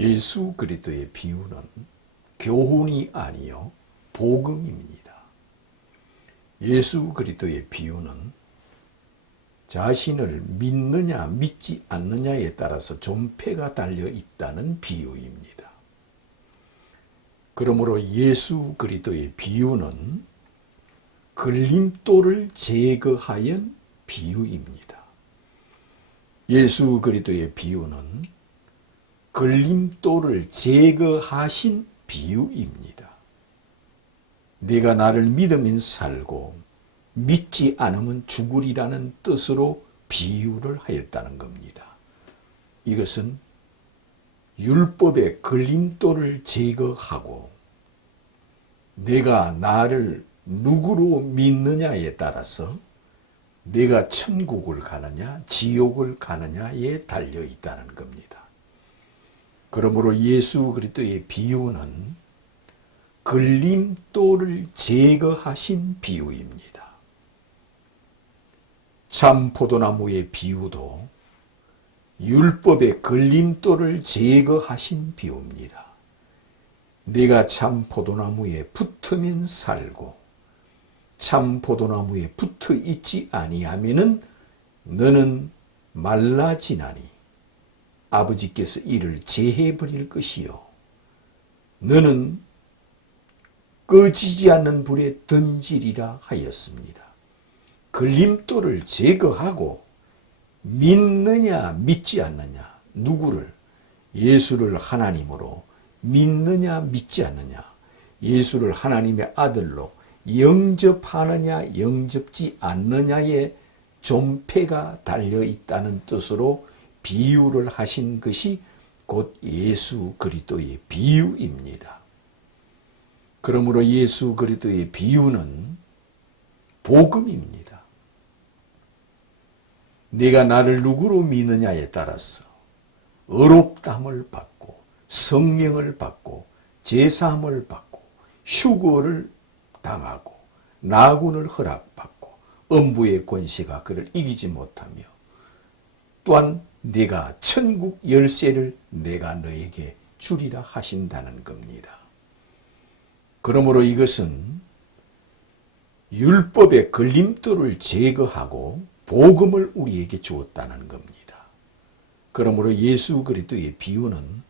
예수 그리스도의 비유는 교훈이 아니요 복음입니다. 예수 그리스도의 비유는 자신을 믿느냐 믿지 않느냐에 따라서 존폐가 달려 있다는 비유입니다. 그러므로 예수 그리스도의 비유는 걸림돌을 제거하연 비유입니다. 예수 그리스도의 비유는 걸림돌을 제거하신 비유입니다. 내가 나를 믿으면 살고 믿지 않으면 죽으리라는 뜻으로 비유를 하였다는 겁니다. 이것은 율법의 걸림돌을 제거하고 내가 나를 누구로 믿느냐에 따라서 내가 천국을 가느냐 지옥을 가느냐에 달려 있다는 겁니다. 그러므로 예수 그리스도의 비유는 걸림돌을 제거하신 비유입니다. 참 포도나무의 비유도 율법의 걸림돌을 제거하신 비유입니다. 내가 참 포도나무에 붙으면 살고 참 포도나무에 붙어 있지 아니하면은 너는 말라지나니 아버지께서 이를 제해 버릴 것이요 너는 꺼지지 않는 불에 던지리라 하였습니다. 걸림돌을 제거하고 믿느냐 믿지 않느냐, 누구를? 예수를 하나님으로 믿느냐 믿지 않느냐, 예수를 하나님의 아들로 영접하느냐 영접지 않느냐에 존폐가 달려있다는 뜻으로 비유를 하신 것이 곧 예수 그리스도의 비유입니다. 그러므로 예수 그리스도의 비유는 복음입니다. 내가 나를 누구로 믿느냐에 따라서 의롭다함을 받고 성령을 받고 제사함을 받고 휴거를 당하고 나군을 허락받고 음부의 권세가 그를 이기지 못하며 또한 내가 천국 열쇠를 내가 너에게 주리라 하신다는 겁니다. 그러므로 이것은 율법의 걸림돌을 제거하고 복음을 우리에게 주었다는 겁니다. 그러므로 예수 그리스도의 비유는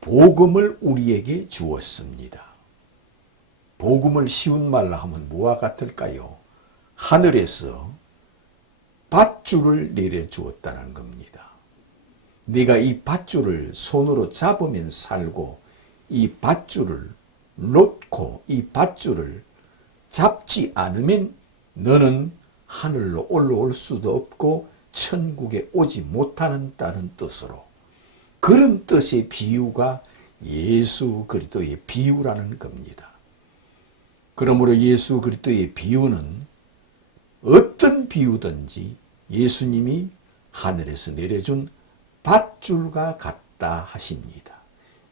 복음을 우리에게 주었습니다. 복음을 쉬운 말로 하면 뭐와 같을까요? 하늘에서 밧줄을 내려주었다는 겁니다. 네가 이 밧줄을 손으로 잡으면 살고 이 밧줄을 놓고 이 밧줄을 잡지 않으면 너는 하늘로 올라올 수도 없고 천국에 오지 못하는 다는 뜻으로 그런 뜻의 비유가 예수 그리스도의 비유라는 겁니다. 그러므로 예수 그리스도의 비유는 어떤 비유든지 예수님이 하늘에서 내려준 밧줄과 같다 하십니다.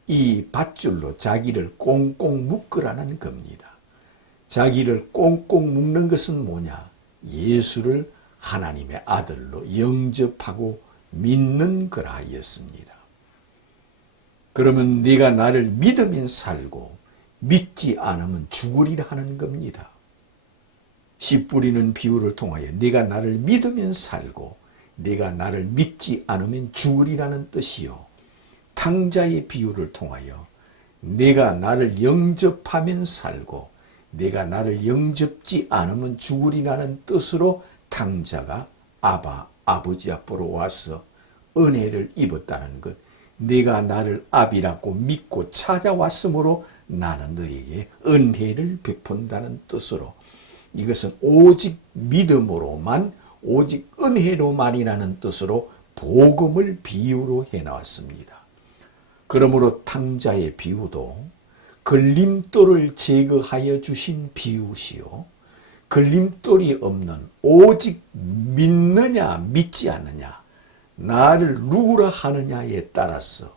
이 밧줄로 자기를 꽁꽁 묶으라는 겁니다. 자기를 꽁꽁 묶는 것은 뭐냐? 예수를 하나님의 아들로 영접하고 믿는 거라 하였습니다. 그러면 네가 나를 믿으면 살고 믿지 않으면 죽으리라 하는 겁니다. 씨 뿌리는 비유를 통하여 네가 나를 믿으면 살고 네가 나를 믿지 않으면 죽으리라는 뜻이요. 탕자의 비유를 통하여 내가 나를 영접하면 살고 내가 나를 영접지 않으면 죽으리라는 뜻으로 탕자가 아버지 앞으로 와서 은혜를 입었다는 것. 내가 나를 아비라고 믿고 찾아왔으므로 나는 너에게 은혜를 베푼다는 뜻으로 이것은 오직 믿음으로만 오직 은혜로만이라는 뜻으로 복음을 비유로 해나왔습니다. 그러므로 탕자의 비유도 걸림돌을 제거하여 주신 비유시요 걸림돌이 없는 오직 믿느냐 믿지 않느냐 나를 누구라 하느냐에 따라서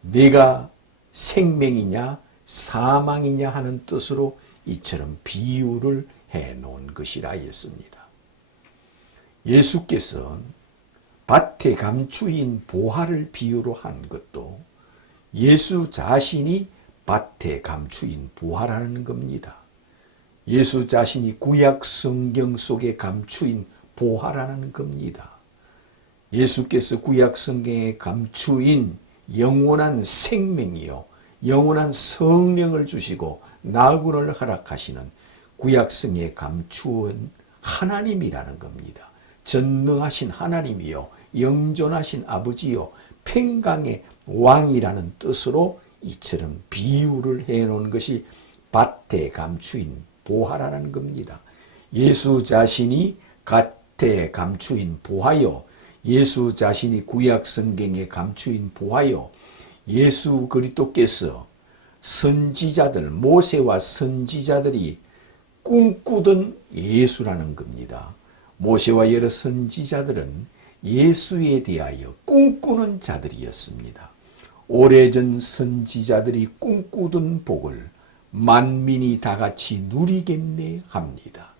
내가 생명이냐 사망이냐 하는 뜻으로 이처럼 비유를 해놓은 것이라 했습니다. 예수께서 밭에 감추인 보화를 비유로 한 것도 예수 자신이 밭에 감추인 보화라는 겁니다. 예수 자신이 구약 성경 속에 감추인 보화라는 겁니다. 예수께서 구약 성경에 감추인 영원한 생명이요, 영원한 성령을 주시고 나군을 허락하시는 구약성에 감추은 하나님이라는 겁니다. 전능하신 하나님이요, 영존하신 아버지요, 평강의 왕이라는 뜻으로 이처럼 비유를 해놓은 것이 밭에 감추인 보화라는 겁니다. 예수 자신이 밭에 감추인 보화요, 예수 자신이 구약 성경에 감추인 보화요, 예수 그리스도께서 선지자들, 모세와 선지자들이 꿈꾸던 예수라는 겁니다. 모세와 여러 선지자들은 예수에 대하여 꿈꾸는 자들이었습니다. 오래전 선지자들이 꿈꾸던 복을 만민이 다 같이 누리겠네 합니다.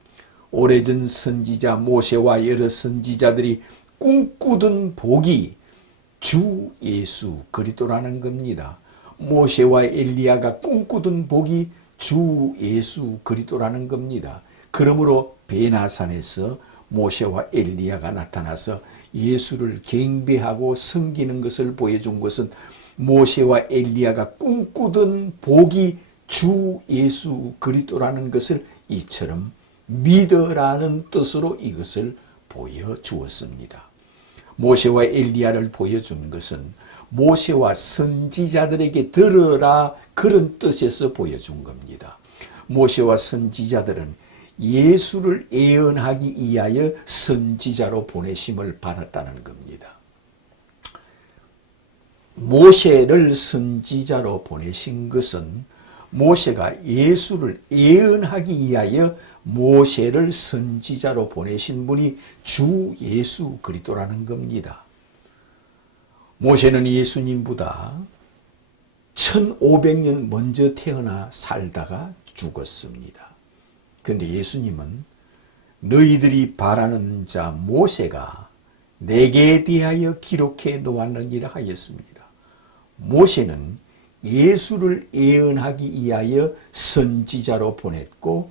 오래전 선지자 모세와 여러 선지자들이 꿈꾸던 복이 주 예수 그리스도라는 겁니다. 모세와 엘리야가 꿈꾸던 복이 주 예수 그리스도라는 겁니다. 그러므로 베나산에서 모세와 엘리야가 나타나서 예수를 경배하고 섬기는 것을 보여준 것은 모세와 엘리야가 꿈꾸던 복이 주 예수 그리스도라는 것을 이처럼 믿으라는 뜻으로 이것을 보여주었습니다. 모세와 엘리야를 보여준 것은 모세와 선지자들에게 들으라, 그런 뜻에서 보여준 겁니다. 모세와 선지자들은 예수를 예언하기 위하여 선지자로 보내심을 받았다는 겁니다. 모세를 선지자로 보내신 것은 모세가 예수를 예언하기 위하여 모세를 선지자로 보내신 분이 주 예수 그리스도라는 겁니다. 모세는 예수님보다 1500년 먼저 태어나 살다가 죽었습니다. 그런데 예수님은 너희들이 바라는 자 모세가 내게 대하여 기록해 놓았느니라 하였습니다. 모세는 예수를 예언하기 위하여 선지자로 보냈고,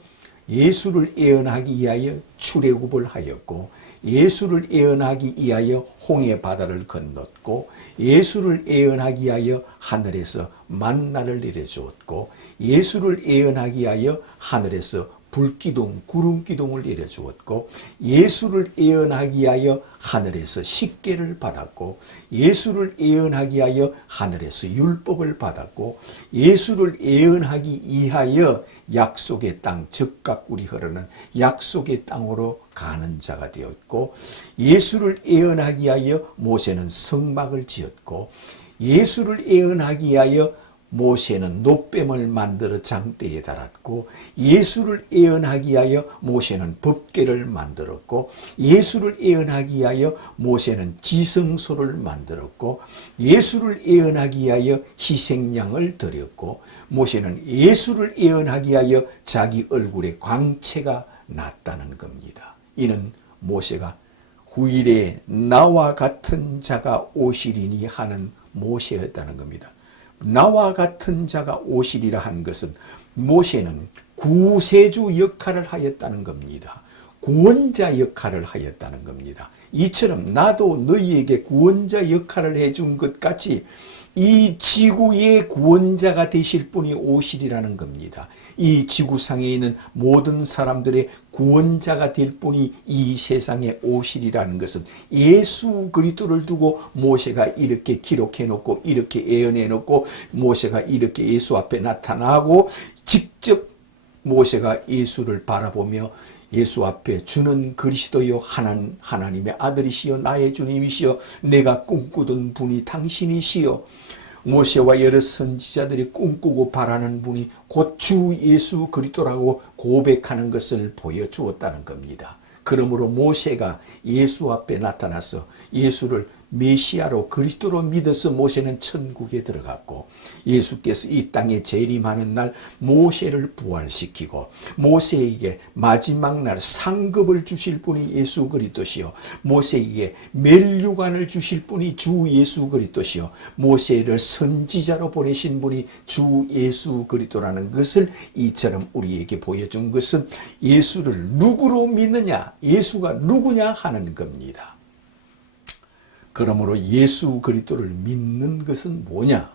예수를 예언하기 위하여 출애굽을 하였고, 예수를 예언하기 위하여 홍해 바다를 건넜고, 예수를 예언하기 위하여 하늘에서 만나를 내려주었고, 예수를 예언하기 위하여 하늘에서 불기둥, 구름기둥을 내려주었고, 예수를 예언하기 위하여 하늘에서 십계를 받았고, 예수를 예언하기 위하여 하늘에서 율법을 받았고, 예수를 예언하기 위하여 약속의 땅, 적각꿀이 흐르는 약속의 땅으로 가는 자가 되었고, 예수를 예언하기 위하여 모세는 성막을 지었고, 예수를 예언하기 위하여 모세는 노뱀을 만들어 장대에 달았고, 예수를 예언하기 위하여 모세는 법궤를 만들었고, 예수를 예언하기 위하여 모세는 지성소를 만들었고, 예수를 예언하기 위하여 희생양을 드렸고, 모세는 예수를 예언하기 위하여 자기 얼굴에 광채가 났다는 겁니다. 이는 모세가 후일에 나와 같은 자가 오시리니 하는 모세였다는 겁니다. 나와 같은 자가 오시리라 한 것은 모세는 구세주 역할을 하였다는 겁니다. 구원자 역할을 하였다는 겁니다. 이처럼 나도 너희에게 구원자 역할을 해준 것 같이 이 지구의 구원자가 되실 분이 오시리라는 겁니다. 이 지구상에 있는 모든 사람들의 구원자가 될 분이 이 세상에 오시리라는 것은 예수 그리스도를 두고 모세가 이렇게 기록해 놓고 이렇게 예언해 놓고 모세가 이렇게 예수 앞에 나타나고 직접 모세가 예수를 바라보며 예수 앞에 주는 그리스도요 하나님의 아들이시여 나의 주님이시여 내가 꿈꾸던 분이 당신이시여, 모세와 여러 선지자들이 꿈꾸고 바라는 분이 곧 주 예수 그리스도라고 고백하는 것을 보여주었다는 겁니다. 그러므로 모세가 예수 앞에 나타나서 예수를 메시아로 그리스도로 믿어서 모세는 천국에 들어갔고, 예수께서 이 땅에 재림하는 날 모세를 부활시키고 모세에게 마지막 날 상급을 주실 분이 예수 그리스도시요, 모세에게 멸류관을 주실 분이 주 예수 그리스도시요, 모세를 선지자로 보내신 분이 주 예수 그리스도라는 것을 이처럼 우리에게 보여준 것은 예수를 누구로 믿느냐, 예수가 누구냐 하는 겁니다. 그러므로 예수 그리스도를 믿는 것은 뭐냐?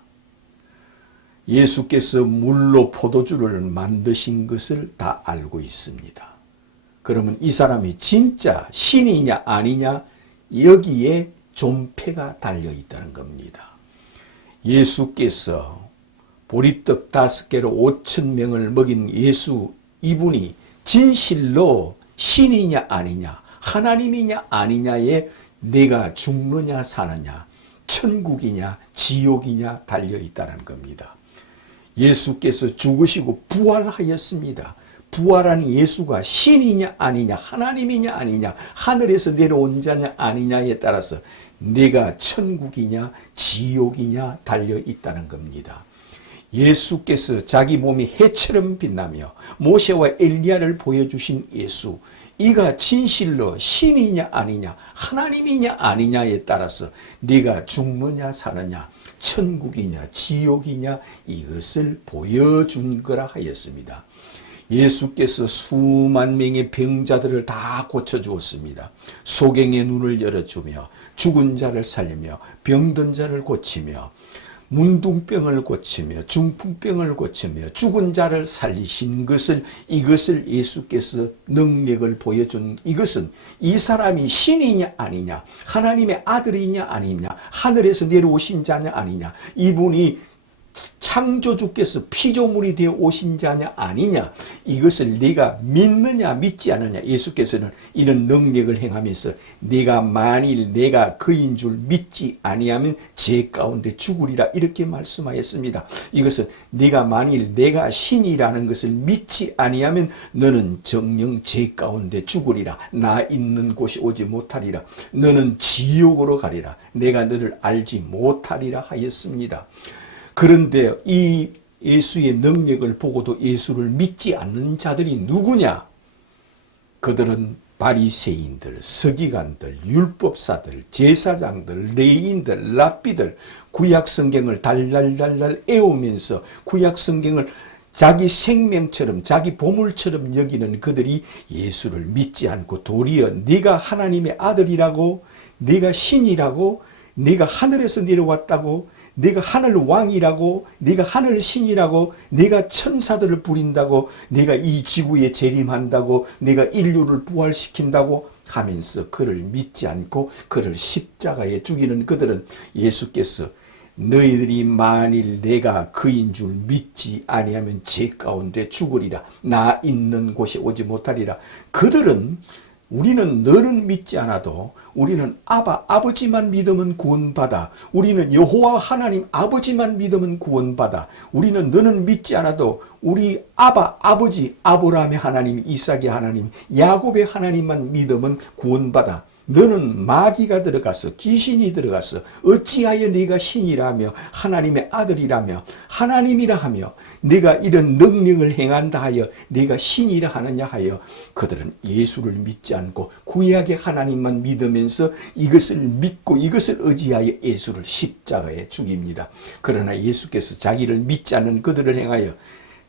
예수께서 물로 포도주를 만드신 것을 다 알고 있습니다. 그러면 이 사람이 진짜 신이냐 아니냐, 여기에 존폐가 달려 있다는 겁니다. 예수께서 보리떡 5개로 5,000명을 먹인 예수, 이분이 진실로 신이냐 아니냐, 하나님이냐 아니냐에 내가 죽느냐 사느냐, 천국이냐 지옥이냐 달려 있다는 겁니다. 예수께서 죽으시고 부활하였습니다. 부활한 예수가 신이냐 아니냐, 하나님이냐 아니냐, 하늘에서 내려온 자냐 아니냐에 따라서 내가 천국이냐 지옥이냐 달려 있다는 겁니다. 예수께서 자기 몸이 해처럼 빛나며 모세와 엘리야를 보여주신 예수, 이가 진실로 신이냐 아니냐, 하나님이냐 아니냐에 따라서 네가 죽느냐 사느냐, 천국이냐 지옥이냐, 이것을 보여준 거라 하였습니다. 예수께서 수만 명의 병자들을 다 고쳐주었습니다. 소경의 눈을 열어주며 죽은 자를 살리며 병든 자를 고치며 문둥병을 고치며 중풍병을 고치며 죽은 자를 살리신 것을, 이것을 예수께서 능력을 보여준 이것은 이 사람이 신이냐 아니냐, 하나님의 아들이냐 아니냐, 하늘에서 내려오신 자냐 아니냐, 이분이 창조주께서 피조물이 되어 오신 자냐 아니냐, 이것을 네가 믿느냐 믿지 않느냐. 예수께서는 이런 능력을 행하면서 네가 만일 내가 그인 줄 믿지 아니하면 죄 가운데 죽으리라, 이렇게 말씀하였습니다. 이것은 네가 만일 내가 신이라는 것을 믿지 아니하면 너는 정녕 죄 가운데 죽으리라, 나 있는 곳이 오지 못하리라, 너는 지옥으로 가리라, 내가 너를 알지 못하리라 하였습니다. 그런데 이 예수의 능력을 보고도 예수를 믿지 않는 자들이 누구냐? 그들은 바리새인들, 서기관들, 율법사들, 제사장들, 레위인들, 랍비들, 구약성경을 달달달달 애우면서 구약성경을 자기 생명처럼, 자기 보물처럼 여기는 그들이 예수를 믿지 않고 도리어 네가 하나님의 아들이라고, 네가 신이라고, 네가 하늘에서 내려왔다고, 네가 하늘 왕이라고, 네가 하늘 신이라고, 네가 천사들을 부린다고, 네가 이 지구에 재림한다고, 네가 인류를 부활시킨다고 하면서 그를 믿지 않고 그를 십자가에 죽이는 그들은 예수께서 너희들이 만일 내가 그인 줄 믿지 아니하면 죄 가운데 죽으리라, 나 있는 곳에 오지 못하리라. 그들은 우리는 너는 믿지 않아도 우리는 아버지만 믿으면 구원받아, 우리는 여호와 하나님 아버지만 믿으면 구원받아, 우리는 너는 믿지 않아도 우리 아버지 아브라함의 하나님, 이삭의 하나님, 야곱의 하나님만 믿으면 구원받아. 너는 마귀가 들어가서, 귀신이 들어가서 어찌하여 네가 신이라며 하나님의 아들이라며 하나님이라 하며 네가 이런 능력을 행한다 하여 네가 신이라 하느냐 하여 그들은 예수를 믿지 않고 구약의 하나님만 믿으면서 이것을 믿고 이것을 의지하여 예수를 십자가에 죽입니다. 그러나 예수께서 자기를 믿지 않는 그들을 행하여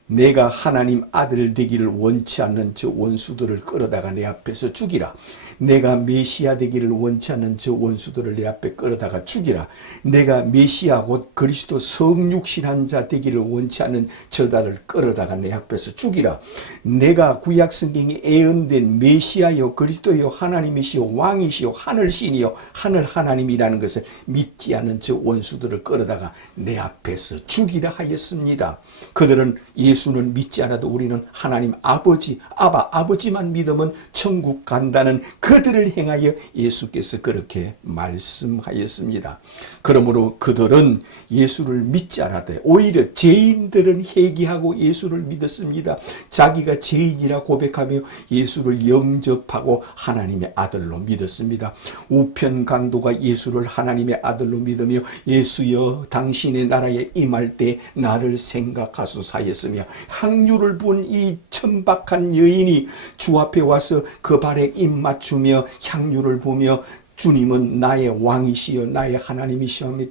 내가 하나님 아들 되기를 원치 않는 저 원수들을 끌어다가 내 앞에서 죽이라. 내가 메시아 되기를 원치 않는 저 원수들을 내 앞에 끌어다가 죽이라. 내가 메시아 곧 그리스도 성육신한 자 되기를 원치 않는 저들을 끌어다가 내 앞에서 죽이라. 내가 구약 성경에 예언된 메시아요 그리스도요 하나님이시요 왕이시요 하늘신이요 하늘 하나님이라는 것을 믿지 않는 저 원수들을 끌어다가 내 앞에서 죽이라 하였습니다. 그들은 예수는 믿지 않아도 우리는 하나님 아버지, 아버지만 믿으면 천국 간다는 그들을 행하여 예수께서 그렇게 말씀하였습니다. 그러므로 그들은 예수를 믿지 않아도 오히려 죄인들은 회개하고 예수를 믿었습니다. 자기가 죄인이라 고백하며 예수를 영접하고 하나님의 아들로 믿었습니다. 우편 강도가 예수를 하나님의 아들로 믿으며 예수여 당신의 나라에 임할 때 나를 생각하소서하였으며 향유를 부은 이 천박한 여인이 주 앞에 와서 그 발에 입 맞추며 향유를 부으며 주님은 나의 왕이시여 나의 하나님이시여 하며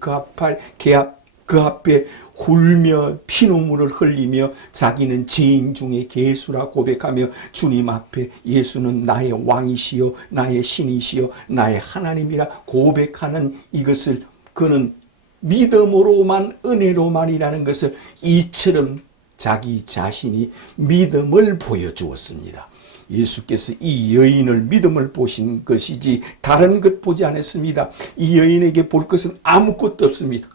그 앞에 울며 피눈물을 흘리며 자기는 죄인 중에 괴수라 고백하며 주님 앞에 예수는 나의 왕이시여 나의 신이시여 나의 하나님이라 고백하는 이것을 그는 믿음으로만 은혜로만이라는 것을 이처럼 자기 자신이 믿음을 보여주었습니다. 예수께서 이 여인을 믿음을 보신 것이지 다른 것 보지 않았습니다. 이 여인에게 볼 것은 아무것도 없습니다.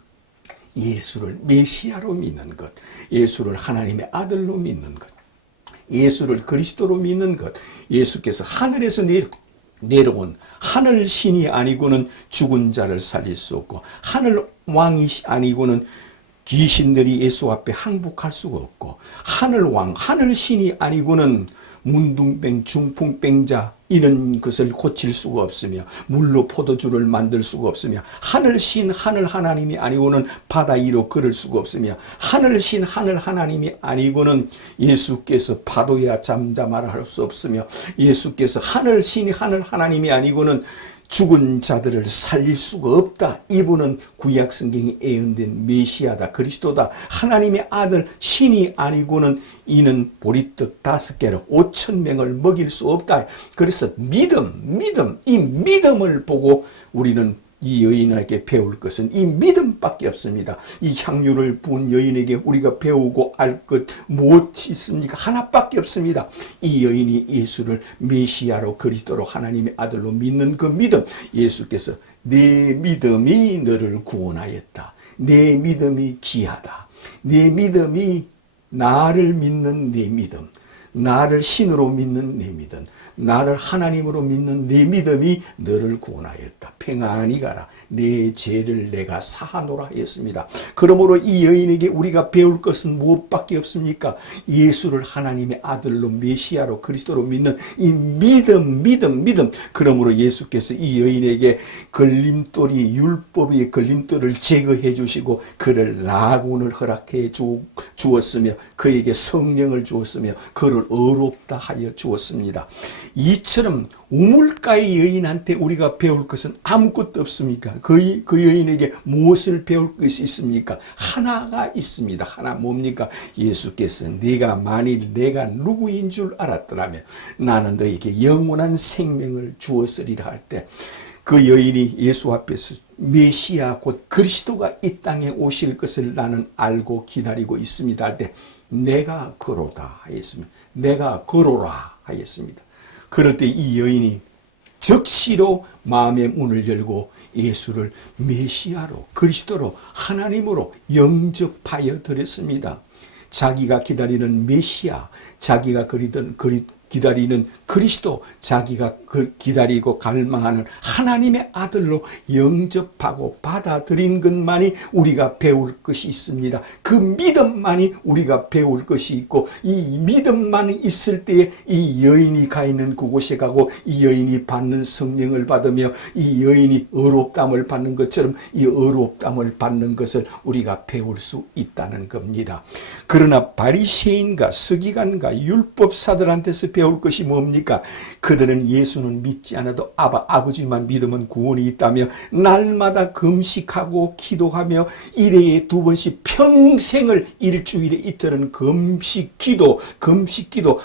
예수를 메시아로 믿는 것, 예수를 하나님의 아들로 믿는 것, 예수를 그리스도로 믿는 것, 예수께서 하늘에서 내려온 하늘 신이 아니고는 죽은 자를 살릴 수 없고 하늘 왕이 아니고는 귀신들이 예수 앞에 항복할 수가 없고 하늘 왕, 하늘 신이 아니고는 문둥병, 중풍병자 이런 것을 고칠 수가 없으며 물로 포도주를 만들 수가 없으며 하늘신 하늘 하나님이 아니고는 바다 위로 걸을 수가 없으며 하늘신 하늘 하나님이 아니고는 예수께서 파도야 잠잠하라 할 수 없으며 예수께서 하늘신이 하늘 하나님이 아니고는 죽은 자들을 살릴 수가 없다. 이분은 구약 성경이 예언된 메시아다. 그리스도다. 하나님의 아들 신이 아니고는 이는 보리떡 5개로 5,000명을 먹일 수 없다. 그래서 이 믿음을 보고 우리는 이 여인에게 배울 것은 이 믿음밖에 없습니다. 이 향유를 부은 여인에게 우리가 배우고 알 것 무엇이 있습니까? 하나밖에 없습니다. 이 여인이 예수를 메시아로 그리스도로 하나님의 아들로 믿는 그 믿음. 예수께서 내 믿음이 너를 구원하였다. 내 믿음이 귀하다. 내 믿음이 나를 믿는 내 믿음. 나를 신으로 믿는 내 믿음, 나를 하나님으로 믿는 내 믿음이 너를 구원하였다. 평안히 가라. 내 죄를 내가 사하노라 했습니다. 그러므로 이 여인에게 우리가 배울 것은 무엇밖에 없습니까? 예수를 하나님의 아들로 메시아로 그리스도로 믿는 이 믿음. 그러므로 예수께서 이 여인에게 걸림돌이 율법의 걸림돌을 제거해 주시고 그를 나군을 허락해 주었으며 그에게 성령을 주었으며 그를 의롭다 하여 주었습니다. 이처럼 우물가의 여인한테 우리가 배울 것은 아무것도 없습니까? 그 여인에게 무엇을 배울 것이 있습니까? 하나가 있습니다. 하나 뭡니까? 예수께서 만일 내가 누구인 줄 알았더라면 나는 너에게 영원한 생명을 주었으리라 할 때 그 여인이 예수 앞에서 메시아 곧 그리스도가 이 땅에 오실 것을 나는 알고 기다리고 있습니다 할 때 내가 그로다 하였습니다. 내가 그로라 하였습니다. 그럴 때 이 여인이 즉시로 마음의 문을 열고 예수를 메시아로 그리스도로 하나님으로 영접하여 드렸습니다. 자기가 기다리는 메시아, 자기가 기다리는 그리스도, 자기가 기다리고 갈망하는 하나님의 아들로 영접하고 받아들인 것만이 우리가 배울 것이 있습니다. 그 믿음만이 우리가 배울 것이 있고 이 믿음만 있을 때에 이 여인이 가 있는 그곳에 가고 이 여인이 받는 성령을 받으며 이 여인이 의롭담을 받는 것처럼 이 의롭담을 받는 것을 우리가 배울 수 있다는 겁니다. 그러나 바리새인과 서기관과 율법사들한테서 배울 것이 뭡니까? 그들은 예수는 믿지 않아도 아버지만 믿으면 구원이 있다며 날마다 금식하고 기도하며 일회에 2번씩 평생을 일주일에 이틀은 금식 기도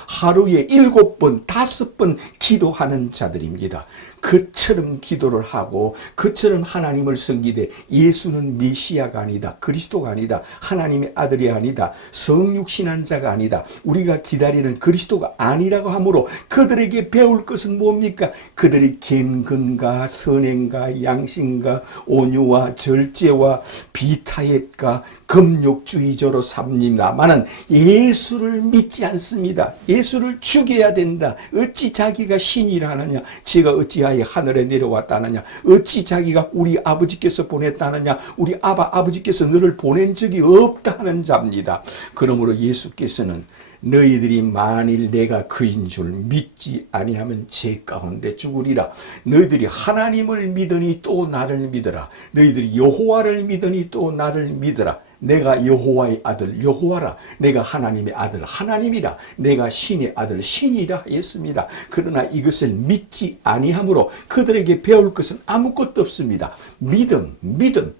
하루에 7번 5번 기도하는 자들입니다. 그처럼 기도를 하고 그처럼 하나님을 섬기되 예수는 메시아가 아니다. 그리스도가 아니다. 하나님의 아들이 아니다. 성육신한 자가 아니다. 우리가 기다리는 그리스도가 아니라고 하므로 그들에게 배울 것은 뭡니까? 그들이 갱근과 선행과 양심과 온유와 절제와 비타협과 금욕주의자로 삼립니다마는 예수를 믿지 않습니다. 예수를 죽여야 된다. 어찌 자기가 신이라 하느냐? 제가 어찌하여 하늘에 내려왔다느냐? 어찌 자기가 우리 아버지께서 보냈다느냐? 우리 아버지께서 너를 보낸 적이 없다 하는 자입니다. 그러므로 예수께서는 너희들이 만일 내가 그인 줄 믿지 아니하면 죄 가운데 죽으리라. 너희들이 하나님을 믿으니 또 나를 믿어라. 너희들이 여호와를 믿으니 또 나를 믿어라. 내가 여호와의 아들 여호와라. 내가 하나님의 아들 하나님이라. 내가 신의 아들 신이라 했습니다. 그러나 이것을 믿지 아니하므로 그들에게 배울 것은 아무것도 없습니다. 믿음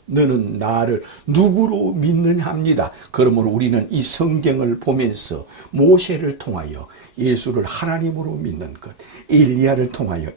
너는 나를 누구로 믿느냐 합니다. 그러므로 우리는 이 성경을 보면서 모세를 통하여 예수를 하나님으로 믿는 것, 엘리야를 통하여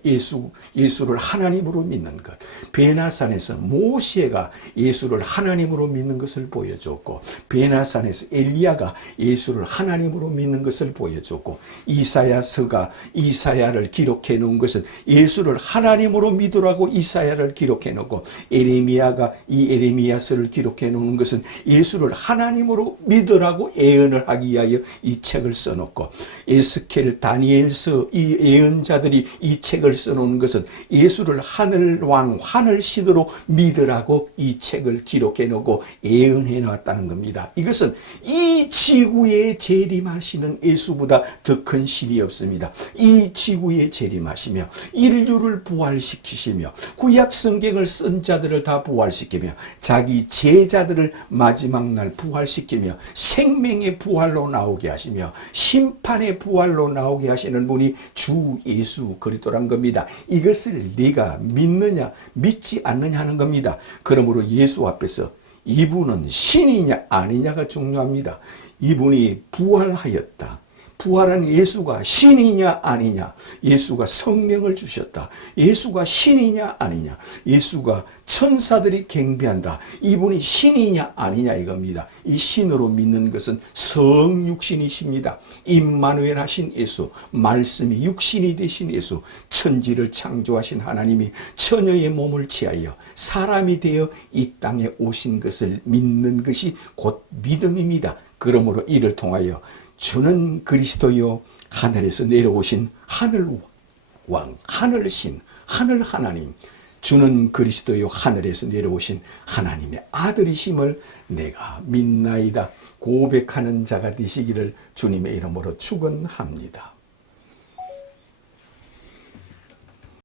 예수를 하나님으로 믿는 것, 베나산에서 모세가 예수를 하나님으로 믿는 것을 보여줬고, 베나산에서 엘리야가 예수를 하나님으로 믿는 것을 보여줬고, 이사야서가 이사야를 기록해 놓은 것은 예수를 하나님으로 믿으라고 이사야를 기록해 놓고, 에레미야가 이 에레미야서를 기록해 놓은 것은 예수를 하나님으로 믿으라고 예언을 하기 위하여 이 책을 써놓고, 에스겔, 다니엘서 이 예언자들이 이 책을 써놓은 것은 예수를 하늘왕, 하늘신으로 믿으라고 이 책을 기록해 놓고 예언해 놨다는 겁니다. 이것은 이 지구에 재림하시는 예수보다 더 큰 신이 없습니다. 이 지구에 재림하시며 인류를 부활시키시며 구약 성경을 쓴 자들을 다 부활시키며 자기 제자들을 마지막 날 부활시키며 생명의 부활로 나오게 하시며 심판의 부활로 나오게 하시는 분이 주 예수 그리스도란 겁니다. 이것을 네가 믿느냐 믿지 않느냐 하는 겁니다. 그러므로 예수 앞에서 이분은 신이냐 아니냐가 중요합니다. 이분이 부활하였다. 부활한 예수가 신이냐 아니냐, 예수가 성령을 주셨다, 예수가 신이냐 아니냐, 예수가 천사들이 경배한다, 이분이 신이냐 아니냐 이겁니다. 이 신으로 믿는 것은 성육신이십니다. 임마누엘 하신 예수, 말씀이 육신이 되신 예수, 천지를 창조하신 하나님이 처녀의 몸을 취하여 사람이 되어 이 땅에 오신 것을 믿는 것이 곧 믿음입니다. 그러므로 이를 통하여 주는 그리스도요 하늘에서 내려오신 하늘왕, 하늘신, 하늘 하나님, 주는 그리스도요 하늘에서 내려오신 하나님의 아들이심을 내가 믿나이다 고백하는 자가 되시기를 주님의 이름으로 축원합니다.